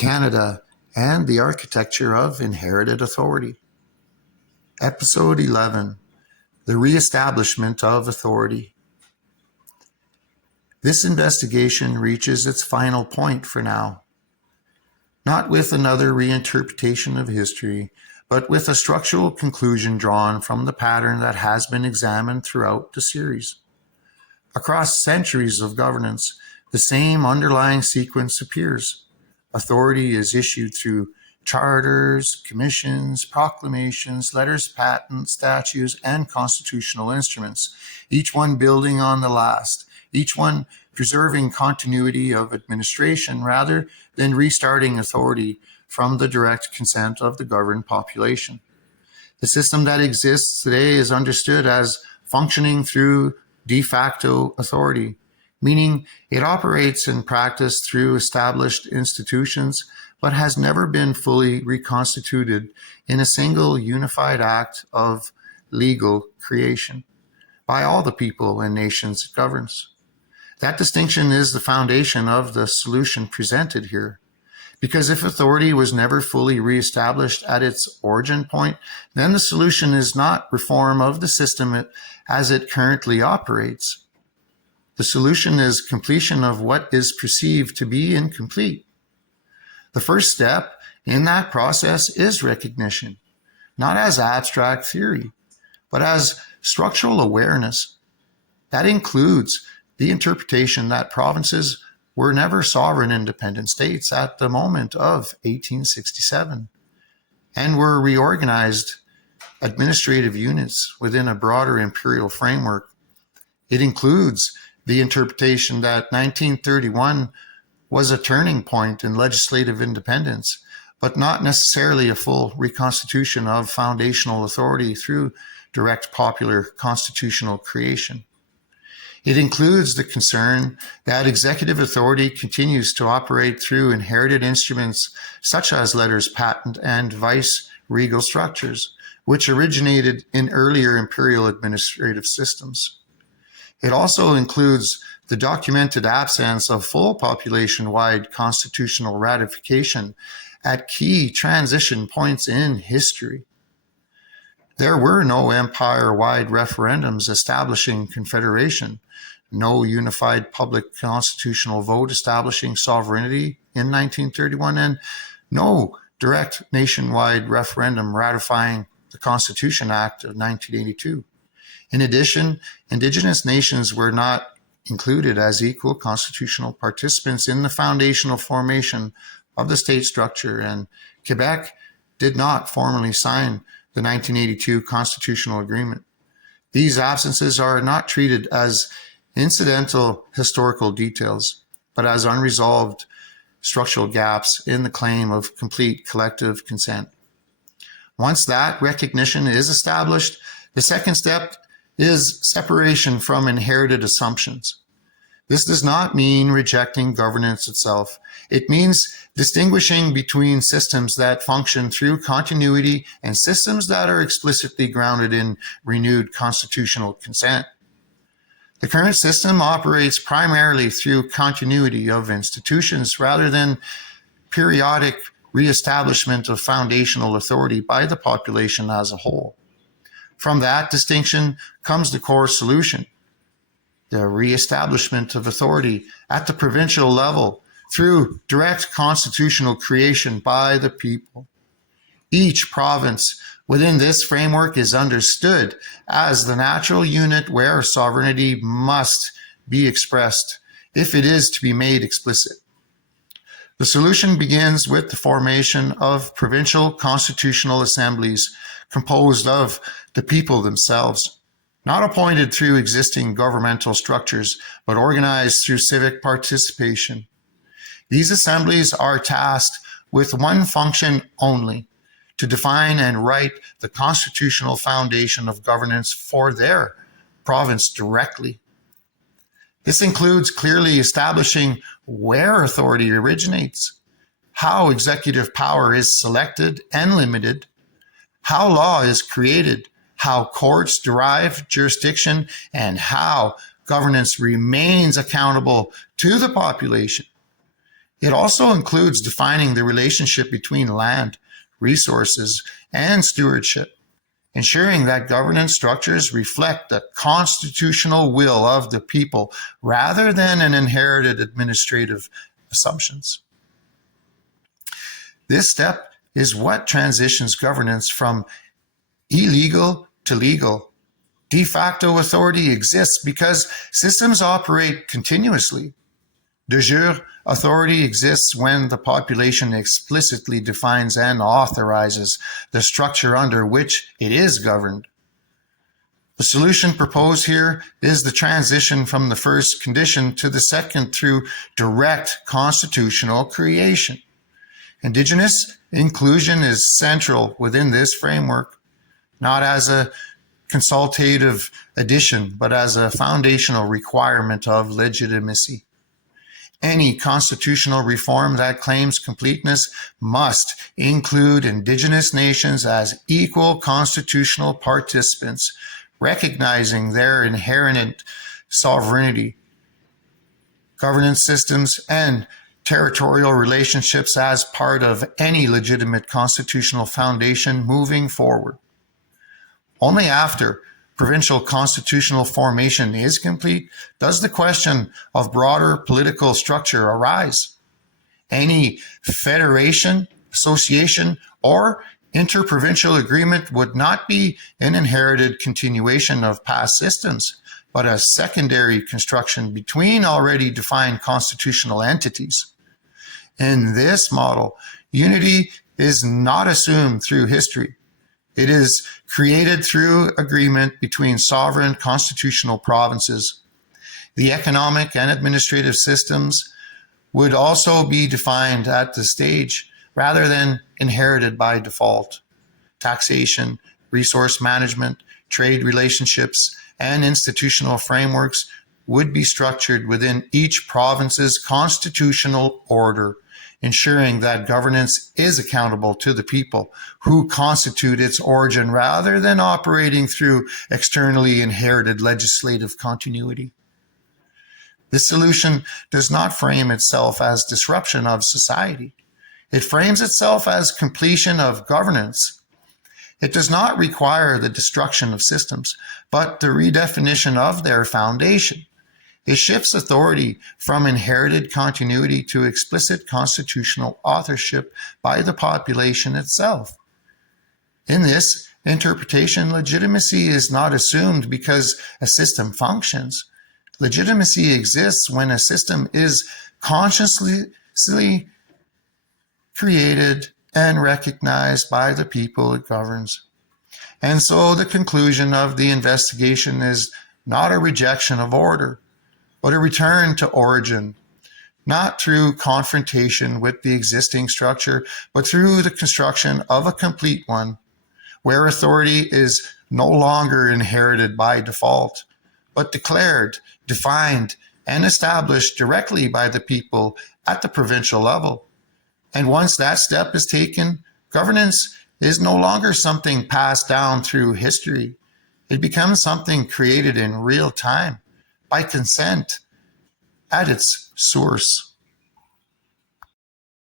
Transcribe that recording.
Canada, and the architecture of inherited authority. Episode 11, the Re-Establishment of Authority. This investigation reaches its final point for now, not with another reinterpretation of history, but with a structural conclusion drawn from the pattern that has been examined throughout the series. Across centuries of governance, the same underlying sequence appears. Authority is issued through charters, commissions, proclamations, letters patent, statutes, and constitutional instruments, each one building on the last, each one preserving continuity of administration rather than restarting authority from the direct consent of the governed population. The system that exists today is understood as functioning through de facto authority, meaning it operates in practice through established institutions, but has never been fully reconstituted in a single unified act of legal creation by all the people and nations it governs. That distinction is the foundation of the solution presented here. Because if authority was never fully reestablished at its origin point, then the solution is not reform of the system as it currently operates. The solution is completion of what is perceived to be incomplete. The first step in that process is recognition, not as abstract theory, but as structural awareness. That includes the interpretation that provinces were never sovereign independent states at the moment of 1867 and were reorganized administrative units within a broader imperial framework. It includes the interpretation that 1931 was a turning point in legislative independence, but not necessarily a full reconstitution of foundational authority through direct popular constitutional creation. It includes the concern that executive authority continues to operate through inherited instruments such as letters patent and vice-regal structures, which originated in earlier imperial administrative systems. It also includes the documented absence of full population-wide constitutional ratification at key transition points in history. There were no empire-wide referendums establishing confederation, no unified public constitutional vote establishing sovereignty in 1931, and no direct nationwide referendum ratifying the Constitution Act of 1982. In addition, Indigenous nations were not included as equal constitutional participants in the foundational formation of the state structure, and Quebec did not formally sign the 1982 constitutional agreement. These absences are not treated as incidental historical details, but as unresolved structural gaps in the claim of complete collective consent. Once that recognition is established, the second step is separation from inherited assumptions. This does not mean rejecting governance itself. It means distinguishing between systems that function through continuity and systems that are explicitly grounded in renewed constitutional consent. The current system operates primarily through continuity of institutions rather than periodic re-establishment of foundational authority by the population as a whole. From that distinction comes the core solution, the re-establishment of authority at the provincial level through direct constitutional creation by the people. Each province within this framework is understood as the natural unit where sovereignty must be expressed if it is to be made explicit. The solution begins with the formation of provincial constitutional assemblies composed of the people themselves, not appointed through existing governmental structures, but organized through civic participation. These assemblies are tasked with one function only, to define and write the constitutional foundation of governance for their province directly. This includes clearly establishing where authority originates, how executive power is selected and limited, how law is created, how courts derive jurisdiction, and how governance remains accountable to the population. It also includes defining the relationship between land, resources, and stewardship, ensuring that governance structures reflect the constitutional will of the people rather than an inherited administrative assumptions. This step is what transitions governance from illegal to legal. De facto authority exists because systems operate continuously. De jure authority exists when the population explicitly defines and authorizes the structure under which it is governed. The solution proposed here is the transition from the first condition to the second through direct constitutional creation. Indigenous inclusion is central within this framework, not as a consultative addition, but as a foundational requirement of legitimacy. Any constitutional reform that claims completeness must include Indigenous nations as equal constitutional participants, recognizing their inherent sovereignty, governance systems, and territorial relationships as part of any legitimate constitutional foundation moving forward. Only after provincial constitutional formation is complete does the question of broader political structure arise. Any federation, association, or interprovincial agreement would not be an inherited continuation of past systems, but a secondary construction between already defined constitutional entities. In this model, unity is not assumed through history. It is created through agreement between sovereign constitutional provinces. The economic and administrative systems would also be defined at the stage rather than inherited by default. Taxation, resource management, trade relationships, and institutional frameworks would be structured within each province's constitutional order, ensuring that governance is accountable to the people who constitute its origin rather than operating through externally inherited legislative continuity. This solution does not frame itself as disruption of society. It frames itself as completion of governance. It does not require the destruction of systems, but the redefinition of their foundation. It shifts authority from inherited continuity to explicit constitutional authorship by the population itself. In this interpretation, legitimacy is not assumed because a system functions. Legitimacy exists when a system is consciously created and recognized by the people it governs. And so the conclusion of the investigation is not a rejection of order, but a return to origin, not through confrontation with the existing structure, but through the construction of a complete one, where authority is no longer inherited by default, but declared, defined, and established directly by the people at the provincial level. And once that step is taken, governance is no longer something passed down through history. It becomes something created in real time, by consent, at its source.